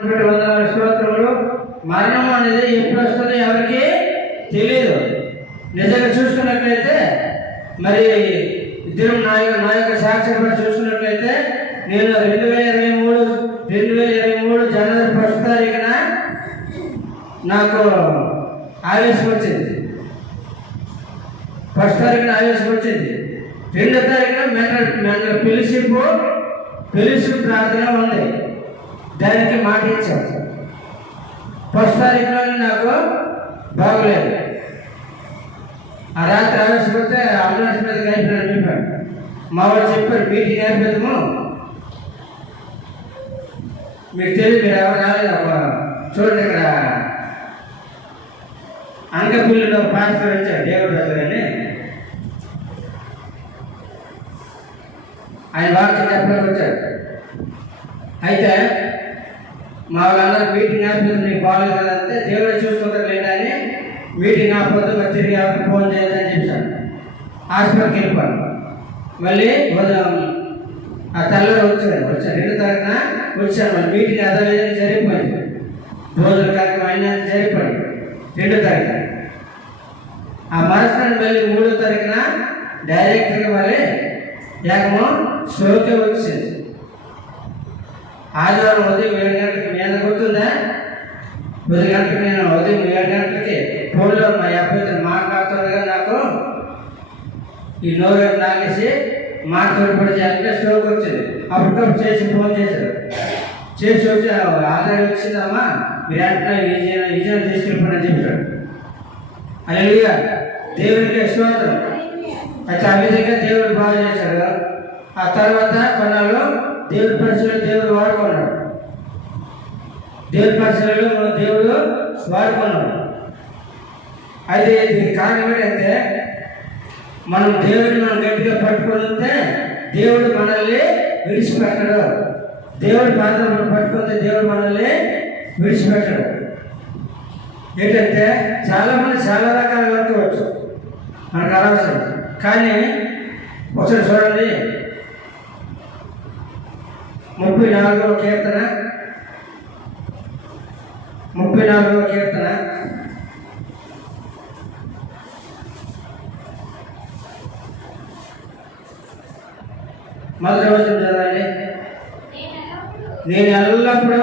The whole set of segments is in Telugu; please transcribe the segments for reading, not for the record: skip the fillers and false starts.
స్తోత్రములు. మరణం అనేది ఎప్పుడు వస్తుందో ఎవరికి తెలియదు. నిజంగా చూసుకున్నట్లయితే మరి ఇద్దరు నా యొక్క సాక్ష్యం బట్టి చూసుకున్నట్లయితే నేను 2023 జనవరి 1 తారీఖున నాకు ఆవేశం వచ్చింది. 1 తారీఖున ఆవేశం వచ్చింది. 2వ తారీఖున మెంటల్ ఫెలోషిప్ ప్రార్థన ఉంది. దానికి మాట ఇచ్చాం. 1 తారీఖులోనే నాకు బాగోలేదు. ఆ రాత్రి ఆవేశపడితే అంబులెన్స్ మీద అయిపోయాను చెప్పాడు. మా వాళ్ళు చెప్పారు మీటింగ్ అయిపోతాము, మీకు తెలియదు, మీరు ఎవరు రాలేదు. చూడండి ఇక్కడ అనకపిల్లిలో పాస్టర్ వచ్చాడు, దేవుడు రాజు అని. ఆయన వాక్యం చెప్పడానికి వచ్చాడు. అయితే మా వాళ్ళందరూ మీటింగ్ ఆపిపోతుంది, నీకు బాగాలేదు కదంటే దేవుడు చూసుకుంటారు లేదని మీటింగ్ ఆపొద్దు, మరి తిరిగి ఎవరికి ఫోన్ చేయదని చెప్పాను. హాస్పిటల్కి వెళ్ళిపోయాను. మళ్ళీ ఆ తెల్లారు వచ్చాను 2వ తారీఖున వచ్చాను. మళ్ళీ మీటింగ్ అదలేదని జరిగిపోయింది. రోజుల కార్యక్రమం అయినా జరిగిపోయింది 2వ తారీఖున. ఆ మరుసటి మళ్ళీ 3వ తారీఖున డైరెక్ట్గా మళ్ళీ ఏకమో స్ట్రోకే వచ్చింది. ఆదివారం ఉదయం 7 గంటలకి మీద గుర్తుందా? 10 గంటలకు నేను ఉదయం 7 గంటలకి ఫోన్లో మా అబ్బాయితో మాట్లాడుతుండగా నాకు ఈ నోరు నాగేసి మాట్లాడి చేస్తే స్ట్రోక్ వచ్చింది. అప్పటికప్పుడు చేసి ఫోన్ చేశారు. చేసి వచ్చి ఆధార్ వచ్చిందమ్మా, మీరు అంటే ఈజీగా తీసుకెళ్ళిపోయినా చెప్పాడు. హల్లెలూయా, దేవునికి స్తోత్రం. అయితే ఆ విధంగా దేవుడు బాగా చేశాడు. ఆ తర్వాత కొన్నాళ్ళు దేవుడి పరిచయంలో దేవుడు వాడుకున్నాడు. దేవుడి పరిచయంలో దేవుడు వాడుకున్నాడు. అయితే దీనికి కారణం ఏంటంటే మనం దేవుడిని గట్టిగా పట్టుకొని ఉంటే దేవుడు మనల్ని విడిచిపెట్టడు. దేవుడి పాత్రను పట్టుకుంటే దేవుడు మనల్ని విడిచిపెట్టడు. ఏంటంటే చాలామంది చాలా రకాల వచ్చు మనకు అనవసరం. కానీ ఒకసారి చూడండి 34వ కీర్తన మొదటి వచనం చదవండి. నేను ఎల్లప్పుడూ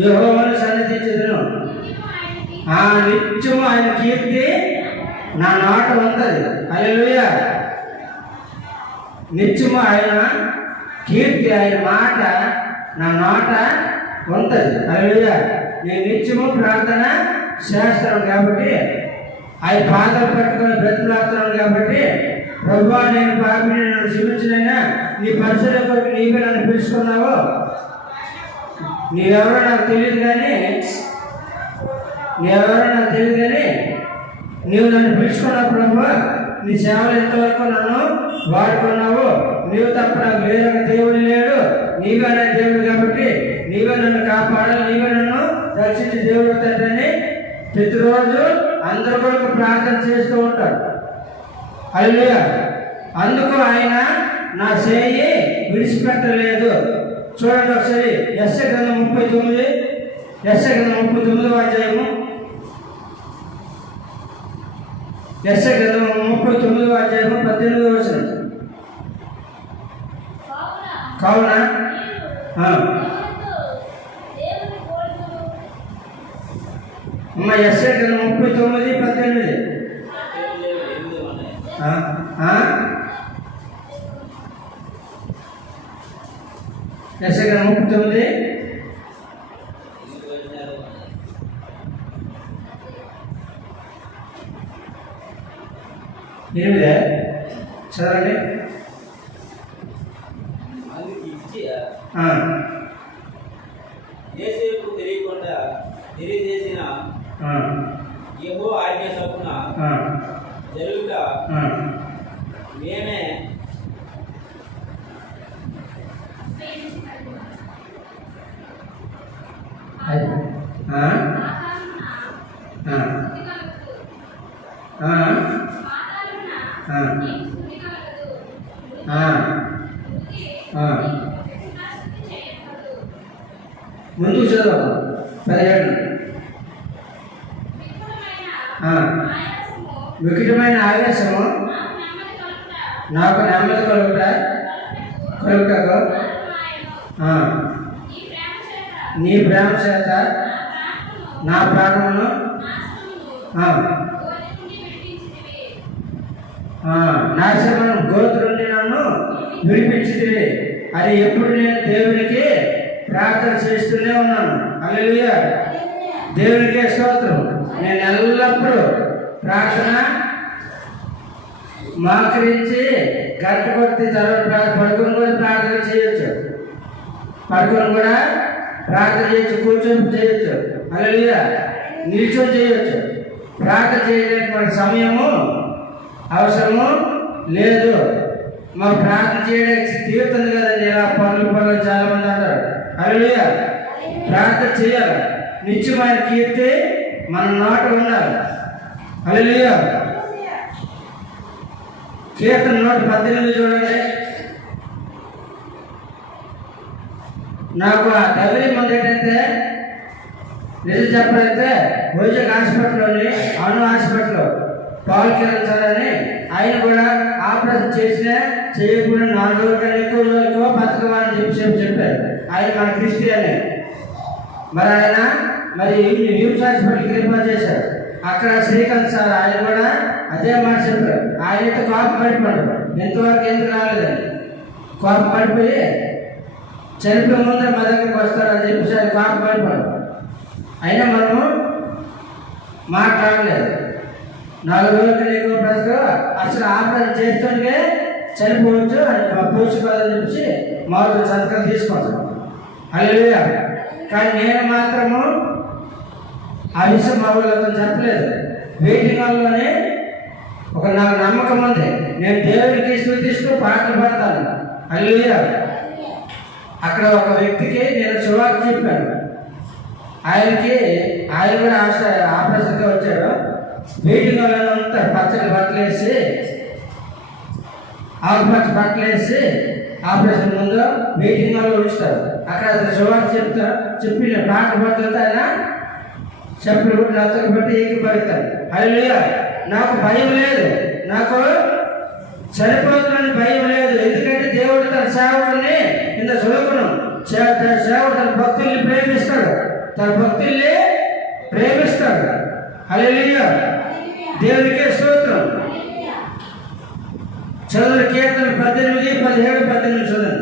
యెహోవాను సన్నిధించుదును, ఆ నిత్యము ఆయన కీర్తి నా నోట ఉంటుంది. హల్లెలూయా, నిత్యము ఆయన కీర్తి, ఆయన మాట నా నోట ఉంటుంది. హల్లెలూయా, నేను నిత్యము ప్రార్థన చేస్తున్నాను కాబట్టి, ఆయన పాదాలు పట్టుకొని బ్రతిలాడుతున్నాను కాబట్టి, ప్రభువా నేను పాపిని, నన్ను క్షమించినైనా నీ పరిసర కొరకు నీవే నన్ను పిలుచుకున్నావు. నీవెవరో నాకు తెలియదు కానీ నీవు నన్ను పిలుచుకున్నావు ప్రభువా. నీ సేవలు ఎంతవరకు నన్ను వాడుకున్నావు. నీవు తప్ప నాకు వేరొక దేవుడు లేడు, నీవే నా దేవుడు కాబట్టి నీవే నన్ను కాపాడాలి, నీవే నన్ను రక్షించి దేవుడు తండ్రిని ప్రతిరోజు అందరి కొరకు ప్రార్థన చేస్తూ ఉంటాడు. హల్లెలూయా, అందుకు ఆయన నా చేయి విడిచిపెట్టలేదు. చూడండి ఒకసారి యెషయా గ్రంథం 39వ అధ్యాయము. యెషయా గ్రంథం 39వ అధ్యాయము 18వ వచనం. కావున యెషయా గ్రంథం 39:18. యెషయా గ్రంథం 39:8. చదవండి. యేసేపు తెలియకుండా తెలియజేసిన యెహోవా ఆజ్ఞ చొప్పున జరుగుట మేమే ముందుకు చదువు 17. వికటమైన ఆవేశము నాకు నెమ్మది కలుగుటకు నీ ప్రేమ చేత నా ప్రాణమును నాశనం గోతు నుండి నన్ను విడిపించితివి అది ఎప్పుడు నేను దేవునికి ప్రార్థన చేస్తూనే ఉన్నాను. హల్లెలూయా, దేవునికే స్తోత్రం. నేను ఎల్లప్పుడూ ప్రార్థన మాకరించి గంట కొట్టి తర్వాత పడుకొని కూడా ప్రార్థన చేయొచ్చు, పడుకొని కూడా ప్రార్థన చేయొచ్చు, కూర్చొని చేయొచ్చు, హల్లెలూయా, నిల్చొని చేయొచ్చు. ప్రార్థన చేయడానికి మనకు సమయము అవసరము లేదు. మాకు ప్రార్థన చేయడానికి తీరుతుంది కదండి. ఇలా పనులు చాలా మంది అంటారు. హల్లెలూయా, ప్రార్థన చేయాలి. నిత్యమైన కీర్తి మన నోట ఉండాలి. హల్లెలూయా. కీర్తన 118 చూడండి. నాకు ఆ తగిలి ముందు ఏంటంటే నిజం చెప్పాలంటే వైజాగ్ హాస్పిటల్లోని హాస్పిటల్ పాల్ కిరణ్ సార్ అని ఆయన కూడా ఆపరేషన్ చేసినా చేయకుండా 4 రోజుల కన్నా ఎక్కువ బతకమని చెప్పారు. ఆయన మన క్రిస్టియనే. మరి ఆయన యూమ్స్ హాస్పిటల్కి రిఫర్ చేశారు. అక్కడ శ్రీకాంత్ సార్ ఆయన కూడా అదే మాట చెప్పారు. ఆయనతో కోపం పడిపోయాడు. ఎంతవరకు ఎందుకు రాలేదని కోపం పడిపోయి చనిపోయే ముందర మా దగ్గరికి వస్తారని చెప్పేసి ఆయన కోపం పడిపోయాడు. అయినా మనము మాట్లాడలేదు. 4 రోజులకి ఎక్కువ ప్రజలు అసలు ఆపరేషన్ చేస్తుంటే చనిపోవచ్చు అని పూసుకోవాలని చెప్పేసి మామూలు సంతకం తీసుకుంటాం. హల్లెలూయా. కానీ నేను మాత్రము ఆ విషయం మా ఊళ్ళో చెప్పలేదు. వెయిటింగ్ హాల్లోనే నాకు నమ్మకం ఉంది. నేను దేవునికి స్తుతిస్తూ పాటలు పాడతాను. హల్లెలూయా. అక్కడ ఒక వ్యక్తికి నేను సువార్త చెప్పాను. ఆయన కూడా ఆపరేషన్గా వచ్చాడు. వెయిటింగ్ హాల్లో ఉంటారు. పచ్చడి బట్టలు వేసి ఆకుపచ్చ బట్టలు వేసి ఆపరేషన్ ముందు వెయిటింగ్ హాల్లో ఉంచుతారు. అక్కడ అతను సువార్త చెప్పి నేను పాటలు పడుతుంటే ఆయన చెప్పులు కొట్టి నచ్చలు బట్టి ఏకీపడతారు. హల్లెలూయా. నాకు భయం లేదు, నాకు చనిపోతుందని భయం లేదు. ఎందుకంటే దేవుడు తన సేవకుల్ని ఇంత చదువుకున్నాం. సేవకుడు తన భక్తుల్ని ప్రేమిస్తాడు, తన భక్తుల్ని ప్రేమిస్తాడు. హల్లెలూయా, దేవునికే స్తోత్రం. చదువు కీర్తన 18, 17, 18 చదువు.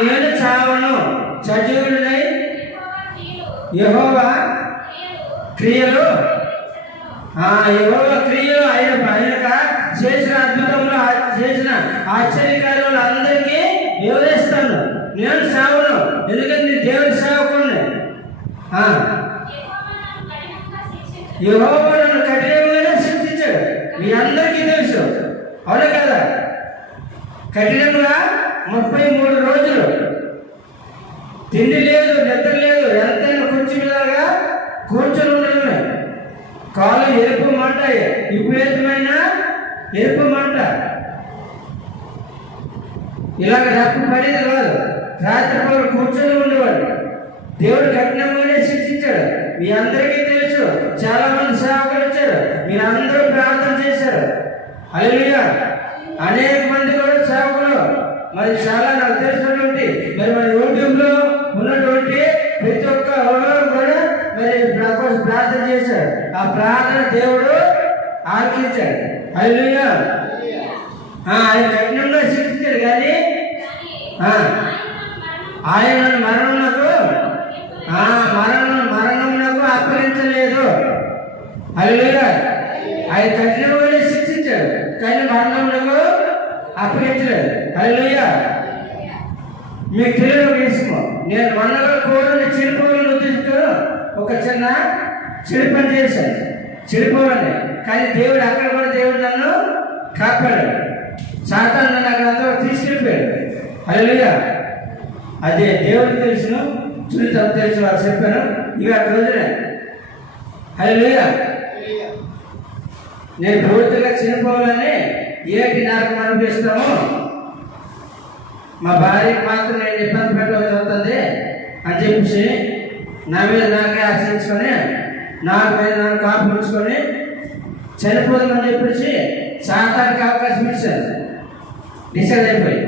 నేను చావను, సజీవుడినై యెహోవా క్రియలు ఆయన చేసిన అద్భుతంలో చేసిన ఆశ్చర్యకార్యాలు అందరికీ వివరిస్తాను. నేను చావను, ఎందుకంటే నీ దేవుడి సేవకుడిని. యెహోవా నన్ను కఠినంగానే శిక్షించాడు. మీ అందరికీ తెలుసు, అవునా కదా? కఠినంగా 33 రోజులు తిండి లేదు, నిద్ర లేదు. ఎంతైనా కొంచెం మీదగా కూర్చొని ఉండడమే. కాళ్ళు ఎరుపు మంట, విపరీతమైన ఎరుపు మంట. ఇలాగ రప్పు పడేది కాదు. రాత్రిపూట కూర్చొని ఉండేవాడు. దేవుడు కఠినంగానే శిక్షించాడు. మీ అందరికీ తెలుసు. చాలా మంది సేవకులు వచ్చారు, మీరందరూ ప్రార్థన చేశారు. హల్లెలూయా. అనేక మంది కూడా సేవకులు మరి చాలా నాకు తెలిసినటువంటి మన యూట్యూబ్లో ఉన్నటువంటి ప్రతి ఒక్క కూడా మరి ప్రార్థన చేశాడు. ఆ ప్రార్థన దేవుడు ఆలకించాడు. హల్లెలూయా. ఆయన కఠినంగా శిక్షించాడు, కానీ ఆయన మరణమునకు అప్పగించలేదు. హల్లెలూయా. ఆయన కఠినంగానే శిక్షించాడు, కానీ మరణమునకు అప్పగించలేదు. హల్లెలూయా. మీకు తెలియదు విషయం. నేను మొన్నగా కోరిన చెడిపోవాలని ఉద్దేశంతో ఒక చిన్న చెడిపని చేశాను, చెడిపోవాలని. కానీ దేవుడు అక్కడ కూడా దేవుడు నన్ను కాపాడాడు. సాతాను నన్ను అక్కడ అంతా తీసుకెళ్ళిపోయాడు. హల్లెలూయా. అదే దేవుడికి తెలుసును, చూడండి తెలుసు వాళ్ళు చెప్పాను. ఇక ఆ రోజునే హల్లెలూయా. నేను పూర్తిగా చనిపోవాలని ఏటి నరకం అనిపిస్తాము మా భార్యకి మాత్రం నేను ఇబ్బంది పెట్టవలసి వస్తుంది అని చెప్పేసి నా మీద నాకే ఆశ్రయించుకొని నాకు మీద నాకు కాపు ఉంచుకొని చనిపోదామని చెప్పేసి సాతానికి అవకాశం ఇచ్చారు. డిసైడ్ అయిపోయి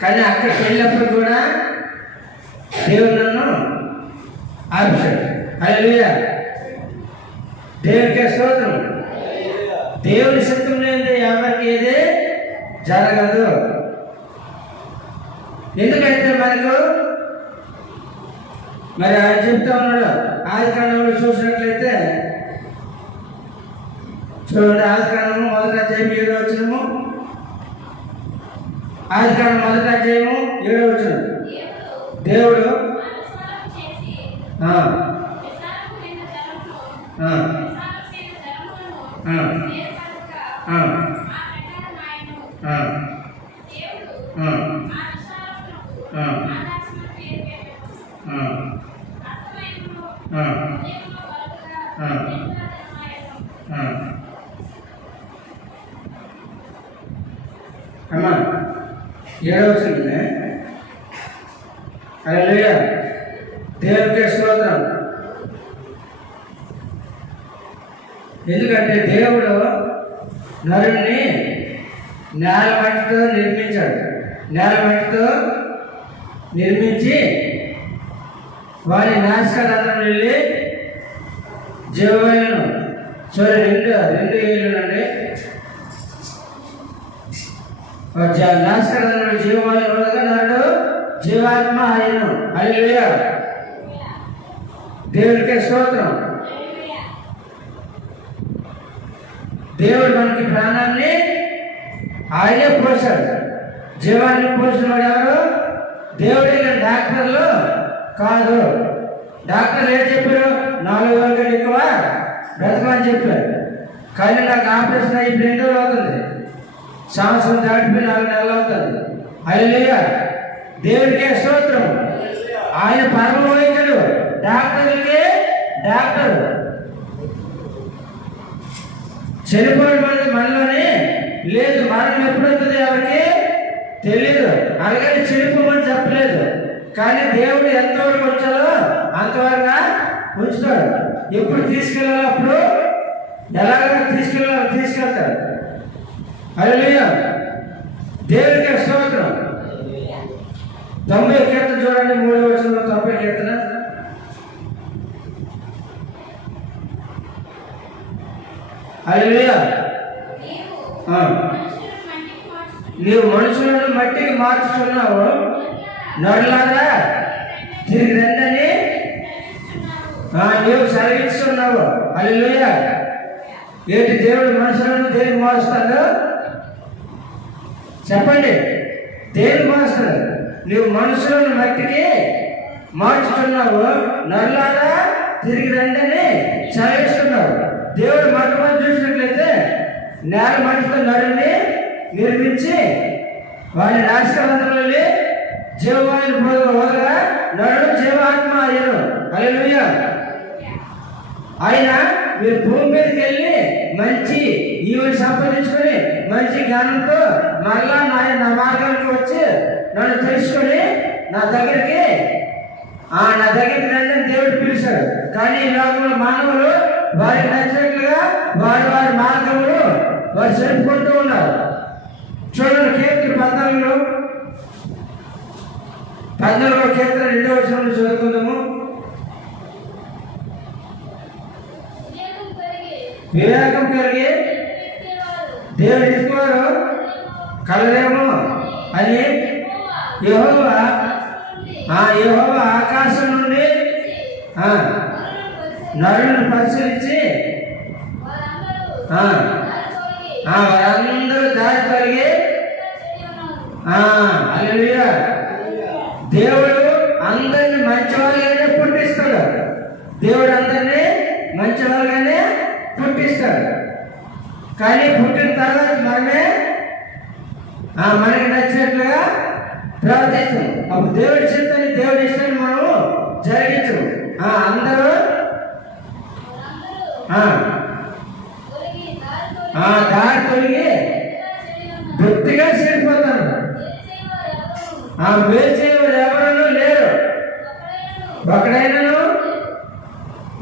కానీ అక్కడికి వెళ్ళినప్పుడు కూడా దేవుడు నన్ను ఆపించాడు. హల్లెలూయా, దేవుడికి స్తోత్రం. దేవుని శక్తి లేనిదే ఎవరికి ఏది జరగదు. ఎందుకంటే మనకు మరి ఆయన చెప్తా ఉన్నాడు, ఆదికాండంలో చూసినట్లయితే చూడండి, ఆదికాండము 1వ అధ్యాయం 7వ వచనము, ఆదికాండం 1వ అధ్యాయము 7వ వచనం. దేవుడు అమ్మా 7వ వచనమే. హల్లెలూయా, దేవునికి స్తోత్రం. ఎందుకంటే దేవుడు నరుణ్ణి నేల మట్టితో నిర్మించాడు. నేల మట్టితో నిర్మించి వారి నాశకాలందరం వెళ్ళి జీవవాయువును చూడండి, రెండు ఏళ్ళునండి నాశకాలందరం జీవవాయువుగా నరుడు జీవాత్మ ఆయను. హల్లెలూయా, దేవుడికే స్తోత్రం. దేవుడు మనకి ప్రాణాన్ని ఆయనే పోసాడు. జీవాన్ని పోసిన వాడు ఎవరు? దేవుడే, డాక్టర్లు కాదు. డాక్టర్లు ఏం చెప్పారు? 4 రోజుల కంటే ఎక్కువ బ్రతకమని చెప్పారు. కానీ నాకు ఆపరేషన్ అయ్యి 2 రోజులు అవుతుంది, సంవత్సరం దాటిపోయి 4 నెలలు అవుతుంది. హల్లెలూయా, దేవుడికే స్తోత్రం. ఆయన పరమ వైద్యుడు, డాక్టర్లకి డాక్టర్. చనిపోవడం అనేది మనలోనే లేదు. మరణం ఎప్పుడు వస్తుంది ఎవరికి తెలియదు. అలాగని చనిపోమని చెప్పలేదు. కానీ దేవుడు ఎంతవరకు వచ్చాలో అంతవరకు ఉంచుతాడు. ఎప్పుడు తీసుకెళ్ళాలో అప్పుడు ఎలాగైనా తీసుకెళ్తాడు. హల్లెలూయా, దేవుడికి స్తోత్రం. 90వ కీర్తన చూడండి, 3వ వచనంలో 90వ కీర్తన. హల్లెలూయా, నీవు మనుషులను మట్టికి మార్చుతున్నావు, నడులారా తిరిగి రండని నీవు సెలవిస్తున్నావు. హల్లెలూయా, ఏంటి దేవుడు మనుషులను దేనికి మారుస్తాడు చెప్పండి? దేనికి మారుస్తాడు? నీవు మనుషులను మట్టికి మార్చుతున్నావు, నడులారా తిరిగి రండని సెలవిస్తున్నావు. దేవుడు మొట్టమొదటి చూసినట్లయితే నేల మట్టితో నరుని నిర్మించి వారి నాశకాలందరూ వెళ్ళి జీవవాయువును వదలగా నరుడు జీవాత్మ అయ్యను. హల్లెలూయా, ఆయన మీరు భూమి మీదకి వెళ్ళి మంచి ఈవుని సంపాదించుకొని మంచి జ్ఞానంతో మరలా నా మార్గానికి వచ్చి నన్ను తెలుసుకొని నా దగ్గరికి రండి దేవుడు పిలిచాడు. కానీ ఈ లోకంలో మానవులు వారికి నచ్చినట్లుగా వారి మార్గములు వారు చెప్పుకుంటూ ఉన్నారు. చూడండి, కీర్తన 14వ కీర్తన 2వ వచనంలో చదువుకుందాము. వివేకం కలిగి దేవుడు ఎత్తుకోరు కలరేమో అని యెహోవా ఆకాశం నుండి నరులను పరిశీలించి వారందరూ దారి తొలగి. హల్లెలూయా, దేవుడు అందరిని మంచి వాళ్ళగానే పుట్టిస్తాడు. దేవుడు అందరినీ మంచి వాళ్ళగానే పుట్టిస్తాడు. కానీ పుట్టిన తర్వాత మనకి నచ్చినట్లుగా ప్రవర్తిస్తాం. అప్పుడు దేవుడి చిత్తాన్ని దేవుడి ఇష్టాన్ని మనము జరిగించు. అందరూ దారి తొలగి బొత్తిగా చెడిపోతాను. ఆ మేలు చేయవారు ఎవరూ లేరు, ఒకడైనను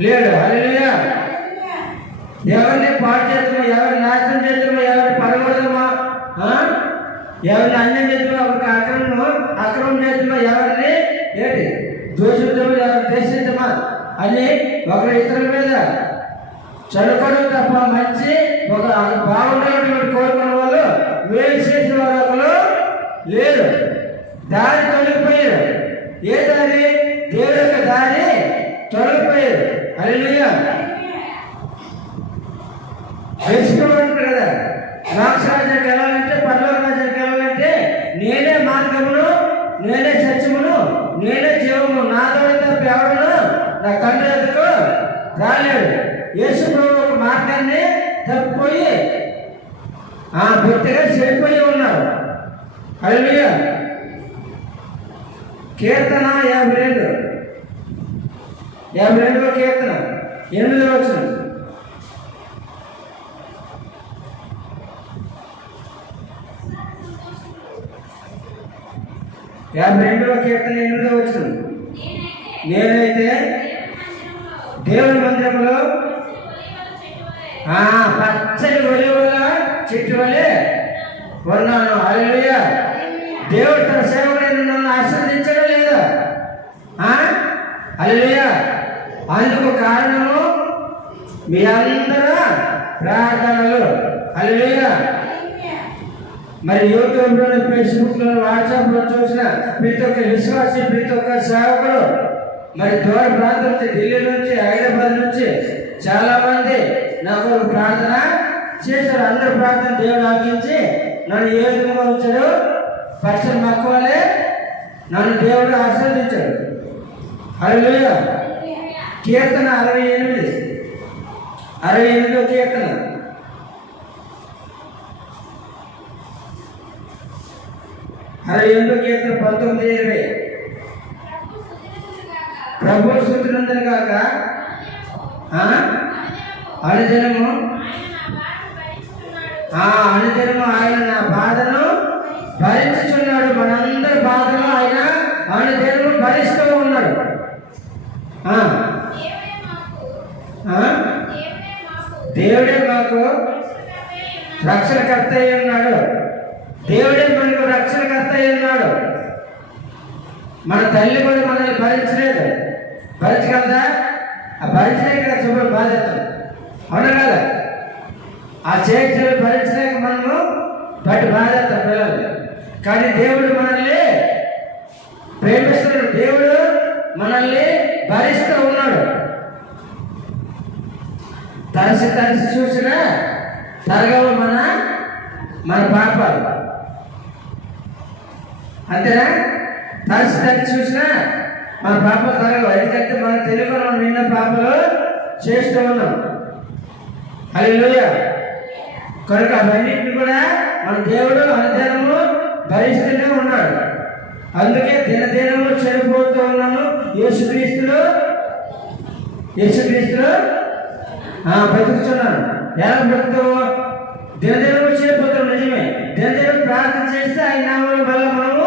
లేడు. హల్లెలూయా. ఎవరిని పాడు చేద్దామా, ఎవరిని నాశనం చేద్దామా, ఎవరిని పడగొడదామా, ఎవరిని అన్యం చేద్దామా, ఎవరికి అక్రమం చేద్దామా, ఎవరిని ఏంటి దూషిద్దామా, ఎవరిని దేశిద్దామా అని ఒకరి ఇతరుల మీద చదువుకోవడం తప్ప మంచి ఒక బాగుండాలని కోరుకున్న వాళ్ళు మేలు చేసిన వారు ఒకరు లేరు. దారి తొలగిపోయారు. ఏ దారి? దేవుడి యొక్క దారి తొలగిపోయారు. హల్లెలూయా. తెలుసుకోవాలంటారు కదా, మోక్ష రాజ్యానికి వెళ్ళాలంటే, పరలోక రాజ్యానికి వెళ్ళాలంటే నేనే మార్గమును, నేనే సత్యమును, నేనే జీవము, నా ద్వారా తప్ప ఎవరును నా తండ్రి ఎదుకు రాలేడు. యేసు ప్రభు ఒక మార్గాన్ని తప్పిపోయి బొత్తిగా చెడిపోయి ఉన్నారు. హల్లెలూయా. కీర్తన 52 కీర్తన 8వ వచనం. 52వ కీర్తన 8వ వచనం. నేనైతే దేవుని మందిరంలో పచ్చని ఒలీవల చెట్టు వలె ఉన్నాను. హల్లెలూయా. దేవుడు తన సేవకుడైన నన్ను ఆశీర్వదించడం లేదా? హల్లెలూయా. అందుకు కారణము మీ అందరూ ప్రార్థనలు. హల్లెలూయా. మరి యూట్యూబ్లో, ఫేస్బుక్లో, వాట్సాప్లో చూసిన ప్రతి ఒక్క విశ్వాసి, ప్రతి ఒక్క సేవకుడు మరి దూర ప్రాంతం నుంచి, ఢిల్లీ నుంచి, హైదరాబాద్ నుంచి చాలా మంది నాకు ప్రార్థన చేశారు. అందరూ ప్రార్థన దేవుడు ఆలకించి నన్ను ఏ విధంగా ఉంచాడు? పచ్చని మొక్క వలె నన్ను దేవుడు ఆశీర్వదించాడు. హల్లెలూయా. కీర్తన 68వ కీర్తన 19-20. ప్రభు స్తుతినందును గాక అనుదినము ఆయన నా బాధను భరించుచున్నాడు. మనందరి బాధను ఆయన అనుదినము భరిస్తూ ఉన్నాడు. దేవుడే మాకు రక్షణకర్త అయి ఉన్నాడు. దేవుడే మనకు రక్షణకర్త అయి ఉన్నాడు. మన తల్లి కూడా మనల్ని భరించలేదు. భరించగలదా? ఆ భరించలేక కదా చూడ బాధ్యత, అవునా కదా? ఆ చేతులు భరించలేక మనము బట్టి బాధ్యత పిల్లలు. కానీ దేవుడు మనల్ని ప్రేమిస్తున్నాడు. దేవుడు మనల్ని భరిస్తూ ఉన్నాడు. తరసి చూసిన తరగవు మన పాపాలు. అంతేనా? తరచి చూసినా మన పాపలు తరగవు. ఎందుకంటే మన తెలుగులో మనం నిన్న పాపలు చేస్తూ ఉన్నాం. హల్లెలూయా. కనుక అవన్నింటిని కూడా మన దేవుడు అనుదినము భరిస్తూనే ఉన్నాడు. అందుకే దినదినము చనిపోతూ ఉన్నాము. యేసుక్రీస్తులో బ్రతుకుతున్నాను. ఎలా బ్రతుకుతావు? దినదినము చనిపోతాం, నిజమే. దినదినం ప్రార్థన చేస్తే ఆయన నామముల వల్ల మనము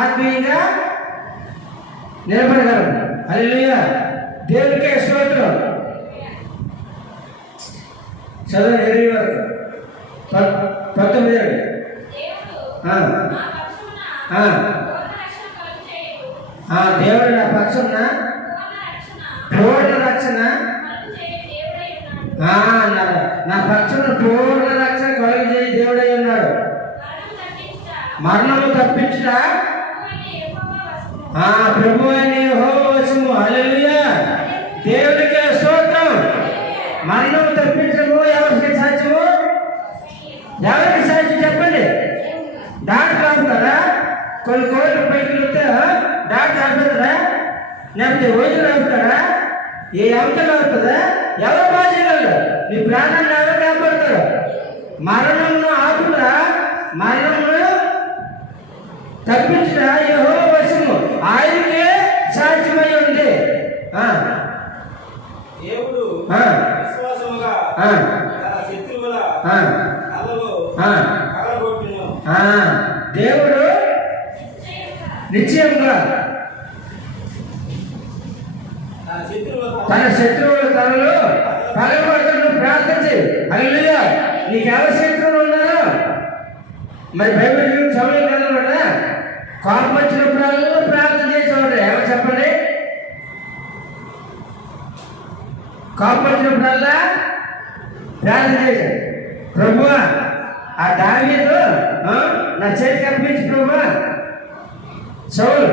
ఆత్మీయంగా నిలబడగలం. హల్లెలూయా. దేవునికే స్తోత్రం. చదువు 20 వరకు 19. దేవుడు నా పక్షమున పూర్ణ రక్షణ, నా పక్షమున పూర్ణ రక్షణ కలుగజేయి దేవుడై ఉన్నాడు. మరణము తప్పించుట ప్రభు అని యెహోవా వశము. హల్లెలూయా. దేవునికే స్తోత్రం. మరణము తప్పించడము ఎవరికి సాధ్యము? ఎవరికి సాధ్యం చెప్పండి? డాక్టర్ ఆపుతారా? కొన్ని కోట్ల పైకి వస్తే డాక్టర్ ఆపుతారా? లేకపోతే వైద్యులు ఆపుతారా? ఏ అవతలు అవుతుందా? ఎవరు బాధ్యులు? నీ ప్రాణాన్ని ఎవరు కాపాడుతారు? మరణంను ఆపుతా, మరణంను తప్పించిన యెహోవా వశము, ఆయనకే సాధ్యమై ఉంది. దేవుడు విశ్వాసముగా తన శత్రువుల తలలో పగలగొట్టును. దేవుడు నిశ్చయంగా తన శత్రువుల తనలు పగలబడుతున్న ప్రార్థన చేయి. హల్లెలూయా. నీకు ఎవరు శత్రువులు ఉన్నారో మరి బైబిల్ చదువు కదనమాట. కోపం వచ్చినప్పుడల్లా ప్రార్థన చేసేవాడు. ఎవరు చెప్పండి? కోపం వచ్చినప్పుడల్లా ప్రార్థన చేశాడు. ప్రభువా ఆ దావీదు నా చేతికి అర్పించి ప్రభువా. సౌలు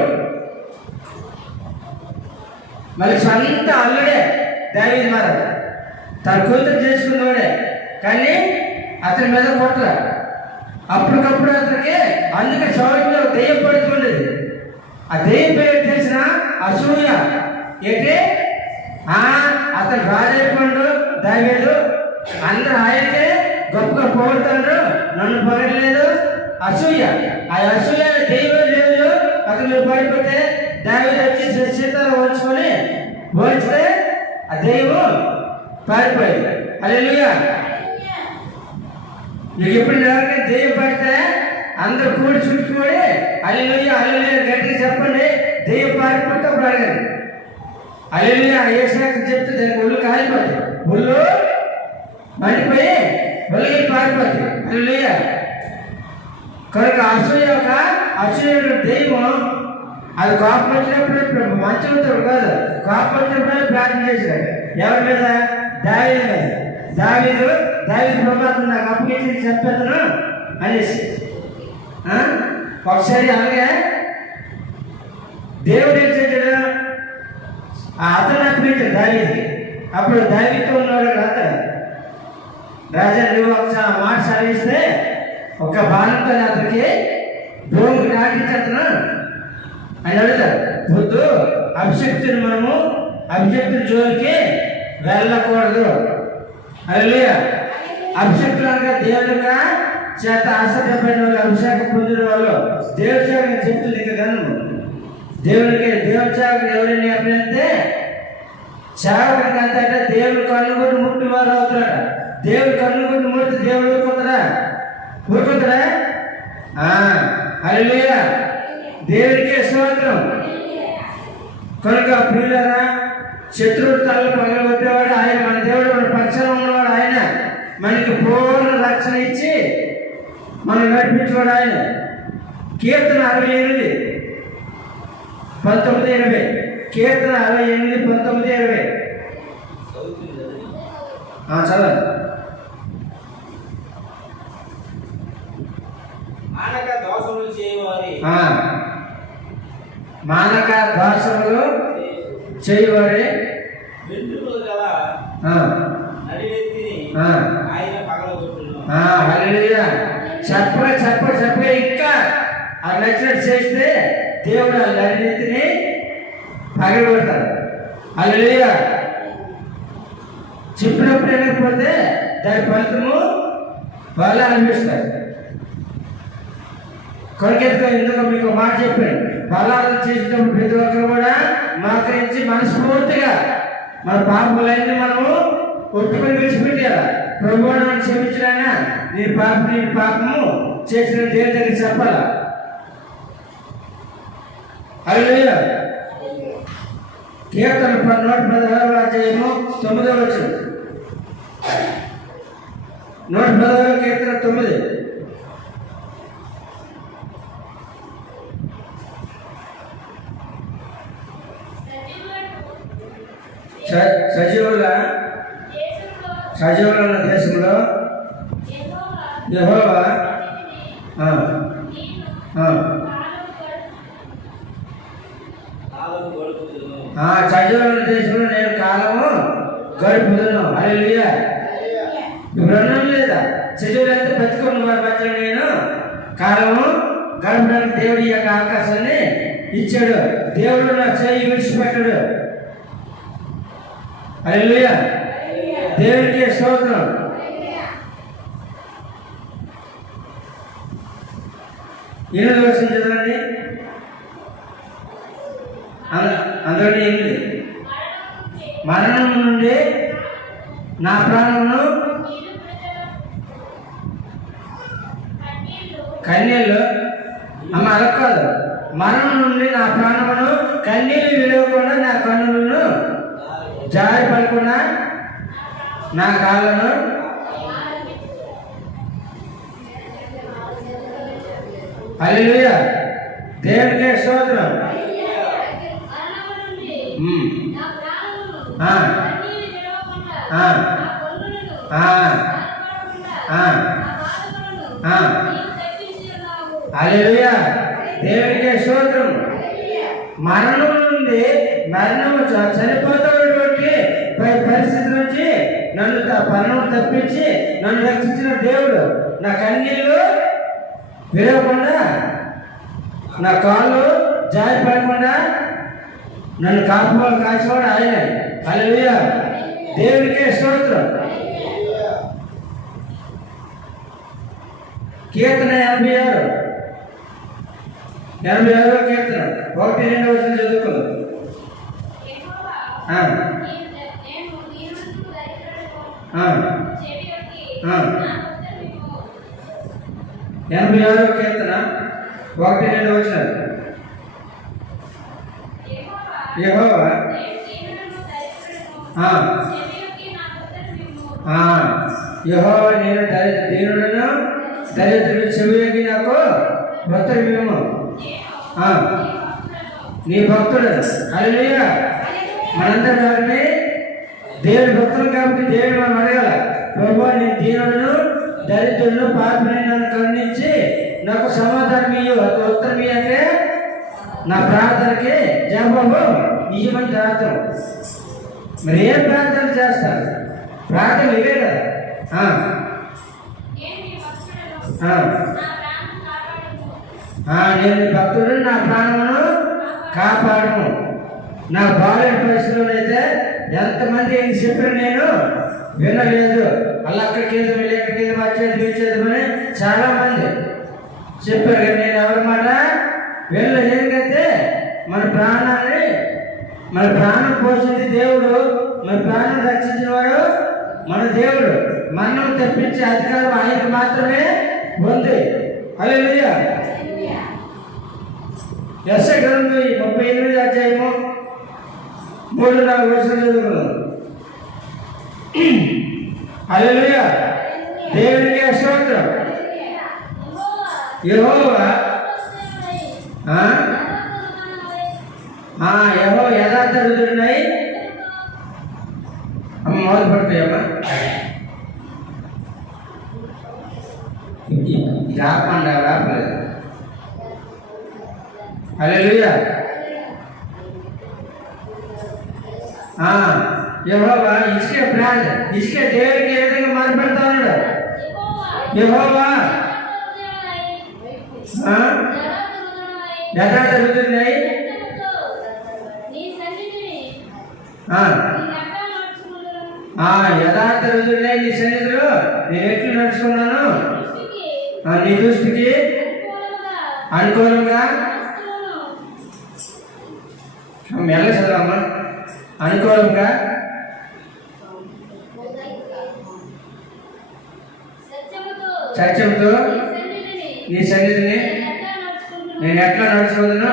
మళ్ళీ సొంత అల్లుడే దావీదు మహారాజు, తన కూతురు చేసుకున్నవాడే, కానీ అతని మీద కొట్ల. అప్పటికప్పుడు అతనికి అందుకే సౌలులో దెయ్యం పడుతుండేది. ఆ దెయ్యం పేరు తెలిసిన అసూయ. ఏంటి? అతను రాజైపోయాడు దావీదు, అందరూ ఆయనకే గొప్పగా పొగుడుతాడు, నన్ను పొగడలేదు. అసూయ. ఆ అసూయ దెయ్యం లేదు. అతను పడిపోతే దావీదు వచ్చి సీతాలు వచ్చుకొని పోల్చితే ఆ దెయ్యం పారిపోయింది. హల్లెలూయా. నీకు ఎప్పుడు ఎవరికైనా దెయ్యం పడితే అందరూ కూడి చుట్టుకోడి హల్లెలూయా హల్లెలూయా గట్టిగా చెప్పండి. దెయ్యం పారిపోతే అప్పుడు అడగండి. హల్లెలూయా యేసుకి చెప్తే దానికి ఒళ్ళు కాలిపోతుంది, ఒళ్ళు మండిపోయి ఒళ్ళకి పారిపోతుంది. హల్లెలూయా. కనుక అసూయుడు దెయ్యం అది కోపం వచ్చినప్పుడు మంచిగా కాదు, కోపం వచ్చినప్పుడు ప్రార్థన చేశాడు. ఎవరి మీద? దావీదు మీద. దావీదు ప్రభాతం నాకు అప్పగించి చెప్పేతను అనేసి ఒకసారి అలాగే దేవుడు ఏం చేశాడు? అతను అప్పగించాడు దావీదుకి. అప్పుడు దావీదుతో ఉన్నవాడు అతను రాజా నువ్వు ఒకసారి మాట సాగిస్తే ఒక బాణంతో అతనికి భూమికి నాటించను అని అడుగుతారు. వద్దు, అభిషక్తుని మనము అభిషక్తుని జోలికి వెళ్ళకూడదు. హల్లెలూయా. అభిషక్తులు అనగా దేవునిగా చేత ఆశ్చర్యపడిన వాళ్ళు, అభిషేకం పొందిన వాళ్ళు. దేవుడి సేవ నేను చెప్తుంది ఇంకా గను దేవుడికి దేవుడి సేవకు ఎవరైనా అభినంతే సేవకుడికి అంత అంటే దేవుడు కన్నుగుడ్డు ముట్టి వారు అవుతారట. దేవుడు కన్నుగుడ్డు ముట్టి దేవుడు ఊరుకుంటారా? హల్లెలూయా. దేవుడికే స్తోత్రం. కనుక ప్రియులారా, శత్రువుల తలలు పగలగొట్టేవాడు ఆయన. మన దేవుడు మన పక్షాన ఉన్నవాడు ఆయన. మనకి పూర్ణ రక్షణ ఇచ్చి మనం నడిపించేవాడు ఆయన. కీర్తన 68 19 20. కీర్తన 68 19 20 చదవండి. మానక దోషములు చేయవాడే చెప్ప ఇంకా ఆ నచ్చినట్టు చేస్తే దేవుడు ఆ నడినెత్తిని పగలగొడతాడు. హల్లెలూయా. చెప్పినప్పుడు వినకపోతే దాని ఫలితము వాళ్ళు అనిపిస్తారు. కొరకెత్తుగా ఎందుకు మీకు మాట చెప్పాను, బలాలు చేసేటప్పుడు ప్రతి ఒక్కరు కూడా మోకరించి మనస్ఫూర్తిగా మన పాపములన్నీ మనము ఒట్టుకొని విడిచిపెట్టాలి. ప్రభువు మనం క్షమించినా నీ పాపము చేసిన దేవుని దగ్గర చెప్పాలా. హల్లెలూయా. కీర్తన 116వ అధ్యాయము 9వ వచనం. 116వ కీర్తన 9. సజీవుల దేశంలో యెహోవా సజీవుల దేశంలో నేను కాలము గడుపుదును. హల్లెలూయా. ఇప్పుడు అన్నం లేదా? సజీవులు అయితే బతుకున్న వారి మధ్యలో నేను కాలము గడపడానికి దేవుడి యొక్క అవకాశాన్ని ఇచ్చాడు. దేవుడు నా చేయి విడిచిపెట్టాడు. హల్లెలూయా. దేవుడికి స్తోత్రం. ఎనిమిది వర్షం చదవండి. అందులో 8. మరణం నుండి నా ప్రాణమును కన్నీళ్ళు అమ్మ అలా కాదు, మరణం నుండి నా ప్రాణమును కన్నీళ్ళు విడవకుండా నా కన్నులను జారి పడకుండా నా కాళ్ళను హల్లెలూయా దేవునికే స్తోత్రం. హల్లెలూయా దేవునికే స్తోత్రం. మరణం నుండి చనిపోతున్నటువంటి పరిస్థితి నుంచి మరణం తప్పించి నన్ను రక్షించిన దేవుడు, నా కన్నీళ్ళు విడవకుండా నా కాళ్ళు జారి పడకుండా నన్ను కాచేవాడు ఆయన. హల్లెలూయా దేవునికే స్తోత్రం. కీర్తన 86 కీర్తన 1-2 చదువుకుందాం. కీర్తన 1-2 యెహోవా యెహోవా నేను దీనుడను దరిద్రుడు చెవియొగ్గి నాకు ఉత్తరమిమ్ము. నీ భక్తుడు. హల్లెలూయా మనందరం వారిని దేవుడి భక్తులు కాబట్టి దేవుడు మనం అడగాల, ప్రభువా నేను దీనుడను దరిద్రులను పాపిని నన్ను కరుణించి నాకు సమాధానం ఇయ్యు, ఉత్తరం ఇయ్యి అంటే నా ప్రార్థనకి జవాబు ఇయ్యమని ప్రార్థన. మరి ఏం ప్రార్థన చేస్తారు? ప్రార్థనలు ఇవే కదా. నేను భక్తుడు నా ప్రాణమును కాపాడము. నా బాల్య పరిస్థితుల్లో అయితే ఎంతమంది ఏం చెప్పారు నేను వినలేదు. అలా అక్కడికి వెళ్ళి ఎక్కడికి వెళ్ళి వచ్చేది చాలా మంది చెప్పారు కానీ నేను ఎవరి మాట వెళ్ళలేదు. ఎందుకంటే మన ప్రాణం పోషించి దేవుడు, మన ప్రాణం రక్షించిన వాడు మన దేవుడు. మరణం తెప్పించే అధికారం ఆయనకు మాత్రమే ఉంది. హల్లెలూయా. యెషయా గ్రంథం 38 అధ్యాయము 3-4 వచనాలు చదువుకుందాం. హల్లెలూయా దేవునికే స్తోత్రం. యెహోవా యథార్థ హృదయుడై అమ్మ మొదలు పడతాయమ్మా. ఇది ఆపండి, ఆపలేదు. హల్లెలూయా. యెహోవా ఇసుకే దేవుడికి ఏ విధంగా మాట్లాడుతా ఉన్నాడు. యెహోవా యథార్థ హృదయుడై యథార్థ హృదయుడై నీ సన్నిధిలో నేను ఎట్లు నడుచుకున్నాను, నీ దృష్టికి అనుకూలంగా మెల్ల చదవమ్మా. అనుకూలంగా సత్యంతో నీ సన్నిధిని నేను ఎట్లా నడుచుకుందును,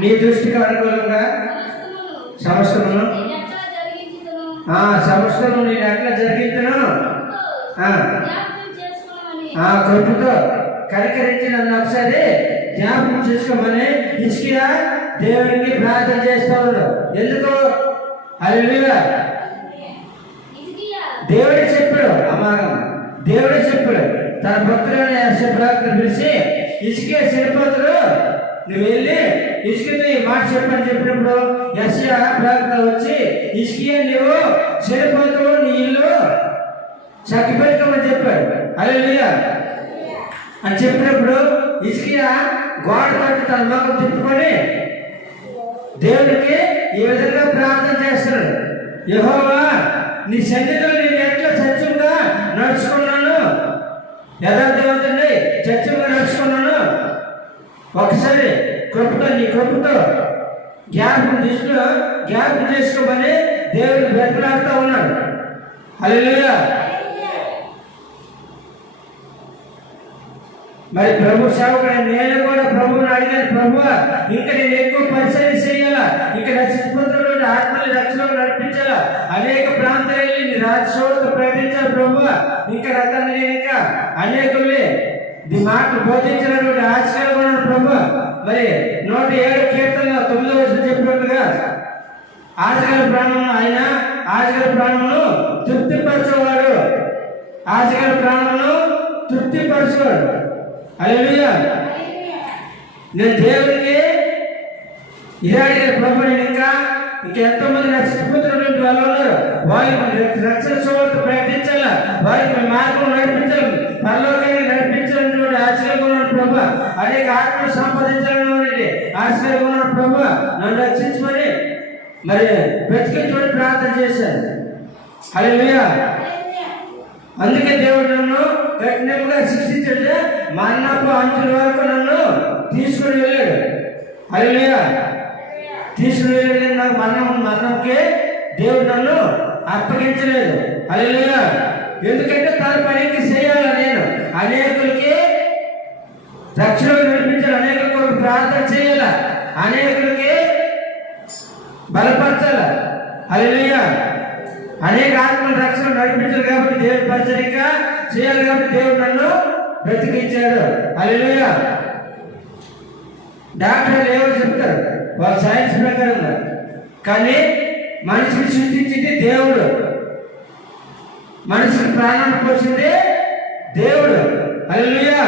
నీ దృష్టికి అనుకూలంగా సమస్తమును నేను ఎట్లా జరిగించును, కృపతో కనికరించి నన్ను ఒకసారి జ్ఞాపకం చేసుకోమని హిజ్కియా దేవునికి ప్రార్థన చేస్తా ఉన్నాడు. ఎందుకు? హల్లెలూయా దేవుడే చెప్పాడు. అమాగం దేవుడే చెప్పాడు. తన భక్తులని యెషయా పిలిచి హిజ్కియా చనిపోతాడు, నువ్వు వెళ్ళి హిజ్కియాతో ఈ మాట చెప్పని చెప్పినప్పుడు యెషయా ప్రవక్త వచ్చి హిజ్కియా నువ్వు చనిపోతావు, నీ ఇల్లు చక్కబెట్టుకోమని చెప్పాడు. హల్లెలూయా అని చెప్పినప్పుడు హిజ్కియా గోడ తట్టు తన ముఖం తిప్పుకొని దేవుడికి ఈ విధంగా ప్రార్థన చేస్తున్నాడు. యెహోవా నీ సన్నిధిలో నేను ఎట్లా సత్యంగా నడుచుకున్నాను, యథార్థవంతుడిని సత్యంగా నడుచుకున్నాను, ఒకసారి నీ కృపతో జ్ఞాపకం చేసుకోమని దేవుడు బ్రతిలాడుతూ ఉన్నాడు. హల్లెలూయా మరి ప్రభు సేవకుడు నేను కూడా ప్రభువుని అడిగాను, ప్రభు ఇంకా నేను ఎక్కువ పరిచయం చేయాలా, ఇంకా రక్షించుకుంటున్న ఆత్మని రక్షణలో నడిపించాలా, అనేక ప్రాంతాలు వెళ్ళి నీ రాజ్యసేవతో ప్రకటించాలి ప్రభు, ఇంకా రకాన్ని నేను ఇంకా అనేకుల్ని ఈ మాటలు బోధించినటువంటి ఆశయాలు కూడా ప్రభు. మరి 107 కీర్తనలో 9వ వచనం చెప్పినట్టుగా ఆశగల ప్రాణమును ఆయన ఆశగల ప్రాణమును తృప్తిపరచేవాడు, ఆశగల ప్రాణమును తృప్తిపరచేవాడు. హల్లెలూయా. నేను దేవునికి ఇలాంటి ప్రభు, నేను ఇంకా ఎంతోమంది నష్టపోతున్నటువంటి వాళ్ళు ఉన్నారు, వాళ్ళకి రక్షణ సేవతో ప్రకటించాలా, వారికి మార్గం నడిపించాలి, పరలోకాన్ని నడిపించాలనేటువంటి ఆశగా ఉన్నాడు ప్రభు. అనేక ఆత్మలు సంపాదించాలనేటువంటి ఆశగా ఉన్నాడు ప్రభు. నన్ను రక్షించమని మరి బ్రతికించమని ప్రార్థన చేశాను. హల్లెలూయా. అందుకే దేవుడు నన్ను కఠినంగా శిక్షించాడు, మరణపు అంచుల వరకు నన్ను తీసుకుని వెళ్ళాడు. హల్లెలూయా. తీసుకుని వెళ్ళాడు, నాకు మరణంకి దేవుడు నన్ను అప్పగించలేదు. హల్లెలూయా. ఎందుకంటే తన పనికి చేయాలి, నేను అనేకులకి రక్షణ నడిపించాలి, అనేకుల కొరకు ప్రార్థన చేయాల, అనేకులకి బలపరచాల. హల్లెలూయా. అనేక ఆత్మల రక్షణ నడిపించాలి కాబట్టి దేవుడి పరిచర్య చేయాలి కాబట్టి దేవుడు నన్ను బ్రతికించాడు. హల్లెలూయా. డాక్టర్లు ఏమో చెప్తారు, వాళ్ళు సైన్స్ ప్రకారంగా, కానీ మనిషిని సృష్టించింది దేవుడు, మనిషికి ప్రాణాన్ని పోసింది దేవుడు. హల్లెలూయా.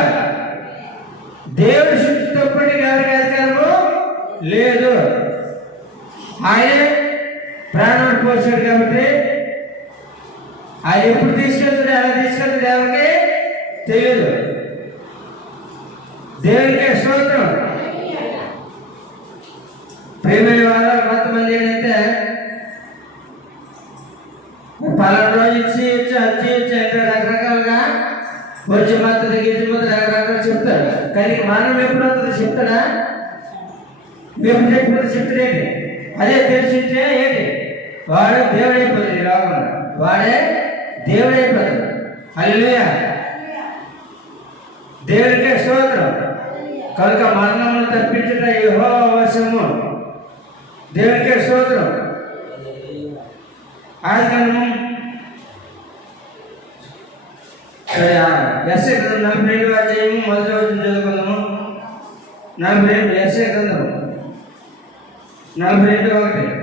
దేవుడు సృష్టి తప్పటికి ఎవరికి అధికారము లేదు, ఆయనే ప్రాణాన్ని పోసాడు కాబట్టి ఆయన ఎప్పుడు తీసుకెళ్తాడు, ఎలా తీసుకెళ్తాడు ఎవరికి తెలియదు. దేవుడికే స్తోత్రం. ప్రేమైన వారు కొంతమంది ఏంటంటే పలానా రోజు ఇచ్చి రకరకాలుగా వచ్చి మాత్రం రకరకాలు చెప్తాడు, కానీ మనం ఎప్పుడు వస్తుందో చెప్తాడా, ఎప్పుడు చెప్పిన చెప్తాడేంటి, అదే తెలిసింటే ఏంటి, వాడు దేవుడైపోతుంది, లోకంలో వాడే దేవుడైపోతాడు. హల్లెలూయా. దేవుడికే స్తోత్రం. కనుక మరణమును తప్పించుట యెహోవా వశము. దేవుడికే స్తోత్రం. ఆదికాండము 42వ అధ్యాయము 1వ వచనం చదువుకుందాము. 42 యెషయా గ్రంథము 42:1.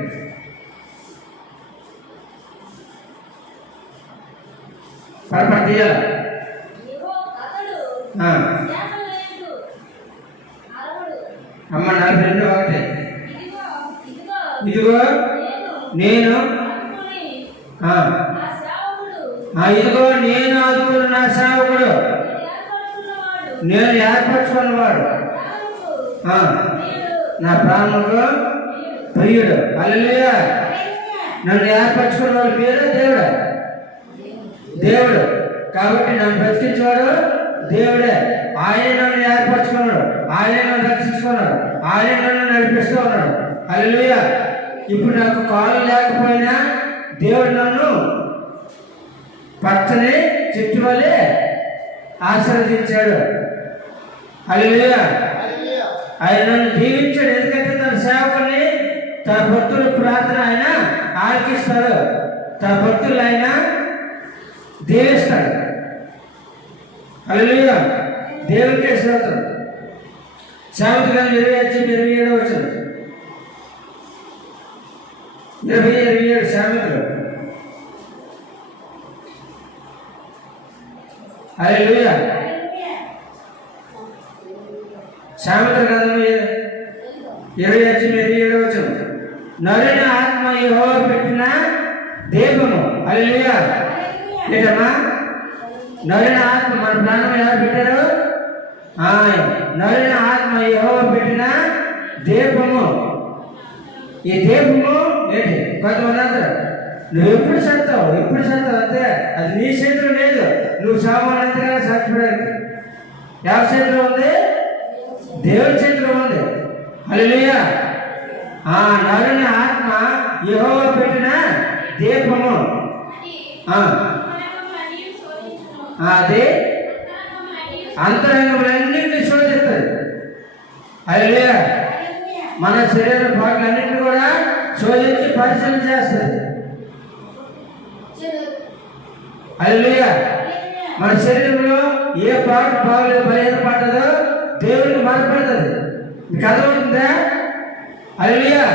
పడపడియాల అమ్మ 42:1. ఇదిగో నేను ఇదిగో నేను ఆదుకున్న నా సేవకుడు, నేను ఏర్పరచుకున్నవాడు, నా ప్రాణముకు ప్రియుడు. హల్లెలూయా. నన్ను ఏర్పరచుకున్నవాడు పేరు దేవుడు, దేవుడు కాబట్టి నన్ను బ్రతికించేవాడు దేవుడే. ఆయన నన్ను ఏర్పరచుకున్నాడు, ఆయన నన్ను రక్షించుకున్నాడు, ఆయన నన్ను నడిపిస్తూ ఉన్నాడు. హల్లెలూయా. ఇప్పుడు నాకు కాలు లేకపోయినా దేవుడు నన్ను పచ్చని చెట్టు వలె ఆశీర్వదించాడు. హల్లెలూయా. ఆయన నన్ను దీవించాడు, ఎందుకంటే తన సేవకుల్ని తన భక్తుల ప్రార్థన ఆయన ఆలకిస్తాడు, తన భక్తులు ఆయన దీవిస్తాడు. హల్లెలూయా. దేవునికే స్తోత్రం. సామెతల గ్రంథం 27వ వచనం. 27 సామెతలు. హల్లెలూయా. సామెతల గ్రంథం 27వ వచనం. నరుని ఆత్మ యెహోవా పెట్టిన దీపము. హల్లెలూయా. ఏంటమ్మా? నరుని ఆత్మ, మన ప్రాణం ఎవరు పెట్టారు? నరుని ఆత్మ యెహోవా పెట్టిన దీపము. ఈ దీపము ఏంటి? కొంతమంది అంటారు, నువ్వు ఎప్పుడు చదువుతావు అంతే, అది నీ చేతిలో లేదు, నువ్వు సామాన్యంతగా సాక్షిపడానికి. ఎవరి చేతిలో ఉంది? దేవుడి చేతిలో ఉంది. హల్లెలూయా. నరుని ఆత్మ యెహోవా పెట్టిన దీపము. అది అంతరంగములన్నింటినీ శోధిస్తుంది. హల్లెలూయా. మన శరీర భాగాలన్నింటినీ కూడా శోధించి పరిశీలన చేస్తుంది. హల్లెలూయా. మన శరీరంలో ఏ పాట బాగలేదు బలహీనపడ్డదో దేవుడికి బలపడుతుంది. మీకు అర్థమవుతుందా? హల్లెలూయా.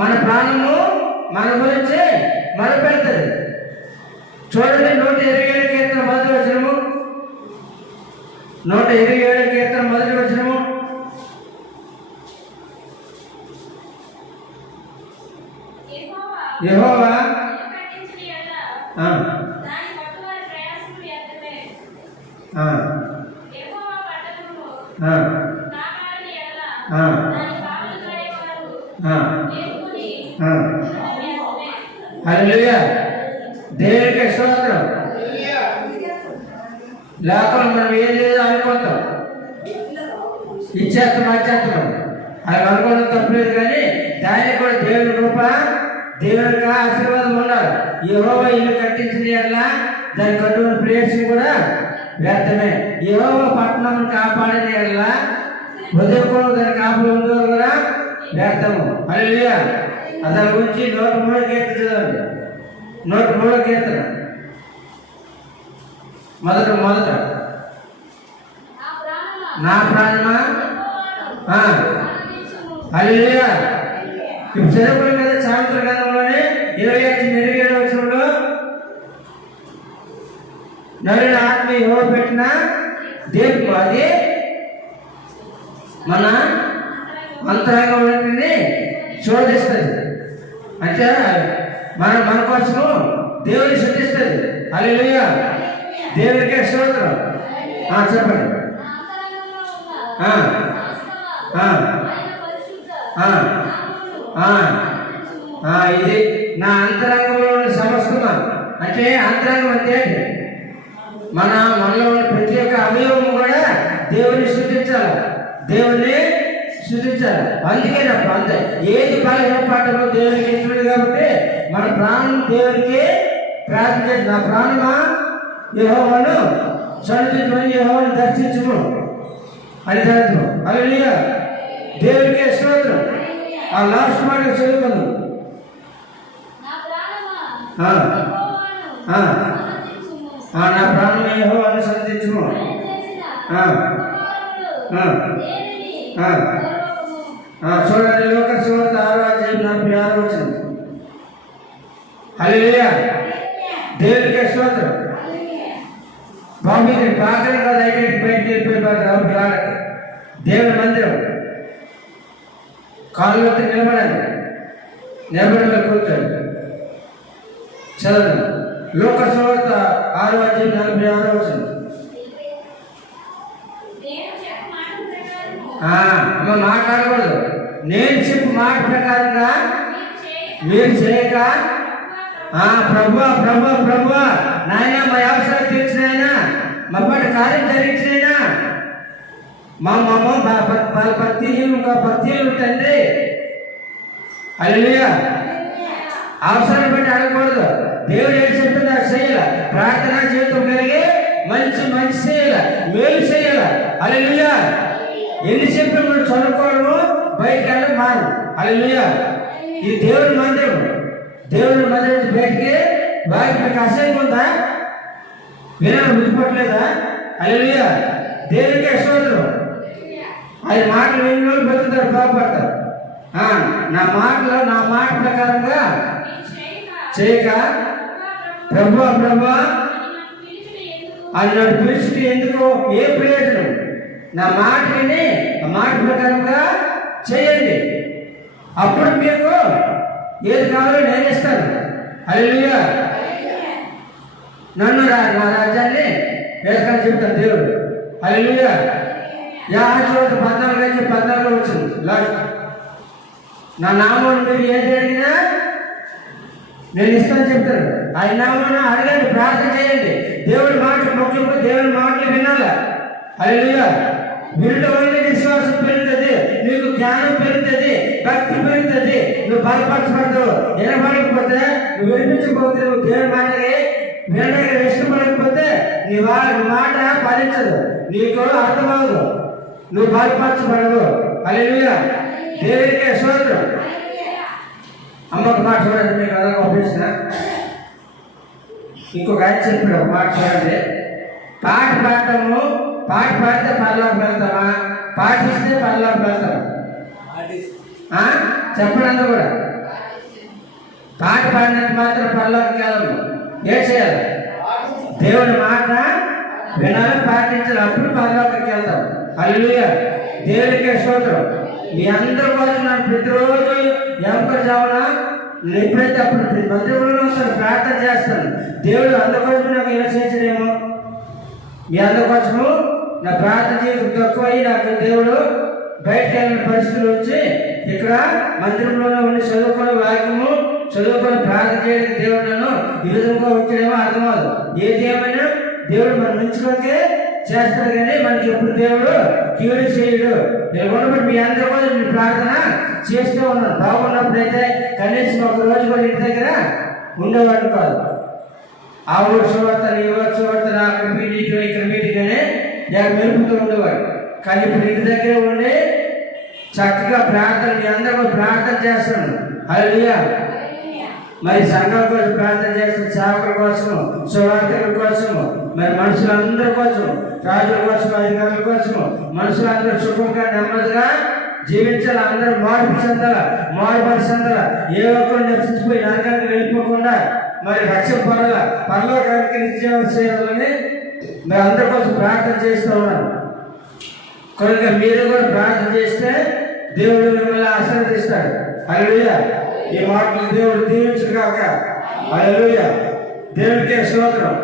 మన ప్రాణము మన గురించి మొదలుపెడుతుంది. చూడండి 127 కీర్తన మొదటి వచనము. 127 కీర్తన మొదటి వచనము. యెహోవా హల్లెలూయా. దేవునికి స్తోత్రం. లేకుండా మనం ఏం లేదు అనుకుంటాం, ఇచ్చేస్తాం వచ్చేస్తాం. అది అనుకోవడం తప్పలేదు, కానీ దానికి కూడా దేవుని రూప దేవునికి ఆశీర్వాదం ఉండాలి. యెహోవా ఇల్లు కట్టించిన ఎట్లా దాని కట్టుకున్న ప్లేస్ కూడా వ్యర్థమే. యెహోవా పట్టణం కాపాడిన ఎట్లా ఉదయం దాని కాపులు ఉండేవారు కూడా వ్యర్థము. హల్లెలూయా. దాని గురించి 103 కీర్తన చదవండి. 103 కీర్తన మొదట నా ప్రాణమా. హల్లెలూయా. ఇప్పుడు చదువుకున్నాం కదా సామెతల గ్రంథంలోనే 25-27 వచనంలో నరుని ఆత్మ యెహోవా పెట్టిన దీపం, అది మన అంతరంగంలోని శోధిస్తుంది. అంటే మన కోసము దేవుని శుద్ధిస్తుంది. హల్లెలూయా. దేవునికే స్తోత్రం. చెప్పండి. ఇది నా అంతరంగంలో ఉన్న సమస్తమా. అంటే అంతరంగం అంటే మనలో ఉన్న ప్రతి ఒక్క అవయవం కూడా దేవుని స్తుతించాలి, దేవుని స్తుతించాలి. అందుకే నా అంతే ఏది బలహీనపడ్డమో దేవునికి ఇష్టం కాబట్టి మన ప్రాణం దేవునికి ప్రార్థన చేసి, నా ప్రాణమా యెహోవాను సన్నిధించమని, యెహోవాను దర్శించుము అని చదువు. హల్లెలూయా. దేవునికే స్తోత్రం. ఆ లాస్ట్ మాట చదువుకుందాం. నా ప్రాణం యెహోవాను సన్నిధించుము. చూడండి లూకా సువార్త 6:46 వచ్చింది. హల్లెలూయా. దేవునికే స్తోత్రం. బాబు పాకం కాదు, అయితే బయటకు వెళ్ళిపోయి దేవుని మందిరం కాళ్ళు వస్తే నిలబడి కూర్చోండి. చదవండి. లూకా సువార్త 6:46 వచ్చింది. మాట్లాడకూడదు. నేను చెప్పు మాట ప్రకారంగా మీరు చేయక, ప్రభువా ప్రభువా ప్రభువా నాయన మా అవసరం తీర్చినైనా, మా పాటు కార్యం జరిగించినైనా, మా భక్తిహీనులు తండ్రి. హల్లెలూయా. అవసరాన్ని బట్టి అడగకూడదు. దేవుడు ఏం చెప్తుందో అది చేయాల. ప్రార్థన జీవితం కలిగి మంచి చేయాల, మేలు చేయాల. హల్లెలూయా. ఎన్ని చెప్పిన మనం చదువుకోవడము, బయటకు వెళ్ళడం మాను. హల్లెలూయా. ఇది దేవుని మందిరం. దేవుని మందిరం నుంచి బయటికి వారికి మీకు అసహ్యం ఉందా? వినాలి గుర్తుపట్టలేదా? హల్లెలూయా. దేవునికే స్తోత్రం. అది మాటలు విని వాళ్ళు బతుకుతారు, బాగుపడతారు. నా మాట ప్రకారంగా చేయక, ప్రభువా ప్రభువా అని నన్ను పిలిచి ఎందుకు, ఏ ప్రయోజనం? నా మాట విని ఆ మాట ప్రకారంగా చేయండి, అప్పుడు మీకు ఏది కావాలో నేను ఇస్తాను. హల్లెలూయా. నన్ను నా రాజ్యాన్ని వేసుకొని చెప్తాను దేవుడు. హల్లెలూయా. యాజకుడు 14 వచ్చింది లాస్ట్. నా నామం మీరు ఏది అడిగినా నేను ఇస్తాను చెప్తాను. ఆయన నామం అడగండి, ప్రార్థన చేయండి. దేవుడి మాట ముఖ్యంగా దేవుడి మాటలు వినాలా. హల్లెలూయా. వినడం వల్ల విశ్వాసం పెరుగుతుంది, నీకు జ్ఞానం పెరుగుతుంది, భక్తి పెరుగుతుంది, నువ్వు బలపరచబడతావు. నిలబడకపోతే నువ్వు వినిపించకపోతే నువ్వు దేవుడి మాటకి వినడానికి ఇష్టపడకపోతే నీ మాట ఫలించదు, నీకు అర్థమవదు, నువ్వు బాధపరచబడవు. హల్లెలూయా, దేవుడికే స్తోత్రం. అమ్మకు మాట చూడండి, మీకు అదొక ఆపరేషన్. ఇంకొక ఆయన చెప్పాడు ఒక మాట చూడండి. పాట పాడితే పరలోకి వెళ్తామా, పాటిస్తే పరలోకి వెళ్తామా? చెప్పడంతా కూడా పాట పాడినంత మాత్రం పరలోకి వెళ్ళము. ఏం చేయాలి? దేవుడి మాట వినాలి, పాటించాలి, అప్పుడు పరలోకి వెళ్తాం. హల్లెలూయా, దేవుడికే స్తోత్రం. మీ అందరి కోసం నాకు ప్రతిరోజు జామున ఎప్పుడైతే అప్పుడు మందిరంలో వస్తాను, ప్రార్థన చేస్తాను. దేవుడు అందుకోసం నాకు ఇలా చేసాడేమో, మీ అందుకోసము నా ప్రార్థన జీవితం తక్కువై నాకు దేవుడు బయటకు వెళ్ళిన పరిస్థితులు వచ్చి ఇక్కడ మందిరంలోనే ఉండి చదువుకొని వాక్యము చదువుకొని ప్రార్థన చేయడానికి దేవుడు నన్ను ఈ విధంగా వచ్చాడేమో అర్థమవుదు. ఏది ఏమైనా దేవుడు మన మంచిలోకే చేస్తాడు, కానీ మనకి ఎప్పుడు దేవుడు కీడు చేయడు. ఇలా ఉన్నప్పుడు మీ అందరి కోసం మీ ప్రార్థన చేస్తూ ఉన్నాను. బాగున్నప్పుడైతే కనీసం ఒక రోజు కూడా ఇంటి దగ్గర ఉండేవాడు కాదు. ఆ ఊరు చూడతాను, ఈ ఊరు చూడతాను, అక్కడ మీటింగ్ ఇక్కడ మీటింగ్ అనే మెరుపుతూ ఉండేవాడు. కానీ ఇప్పుడు ఇంటి దగ్గర ఉండి చక్కగా ప్రార్థన, మీ అందరూ కూడా ప్రార్థన చేస్తాను. హల్లెలూయా, మరి సంఘం కోసం ప్రార్థన చేస్తాను, సేవకుల కోసము, సువార్తకుల కోసము, మరి మనుషులందరి కోసం, రాజుల కోసం, అధికారుల కోసము, మనుషులందరూ సుఖంగా నెమ్మదిగా జీవించాలి. అందరూ మారుపరిచేందల ఏ ఒక్కరు నశించిపోయి నరకానికి వెళ్ళిపోకుండా మరి రక్షణ పొందాల, పరలోకానికి నిత్యం చేయాలని మరి అందరి కోసం ప్రార్థన చేస్తూ ఉన్నాను. కనుక మీరు కూడా ప్రార్థన చేస్తే దేవుడు మిమ్మల్ని ఆశీర్వదిస్తాడు. హల్లెలూయా, ఈ మాటలు దేవుడు దీవించుగాక. హల్లెలూయా, దేవుడికే స్తోత్రం.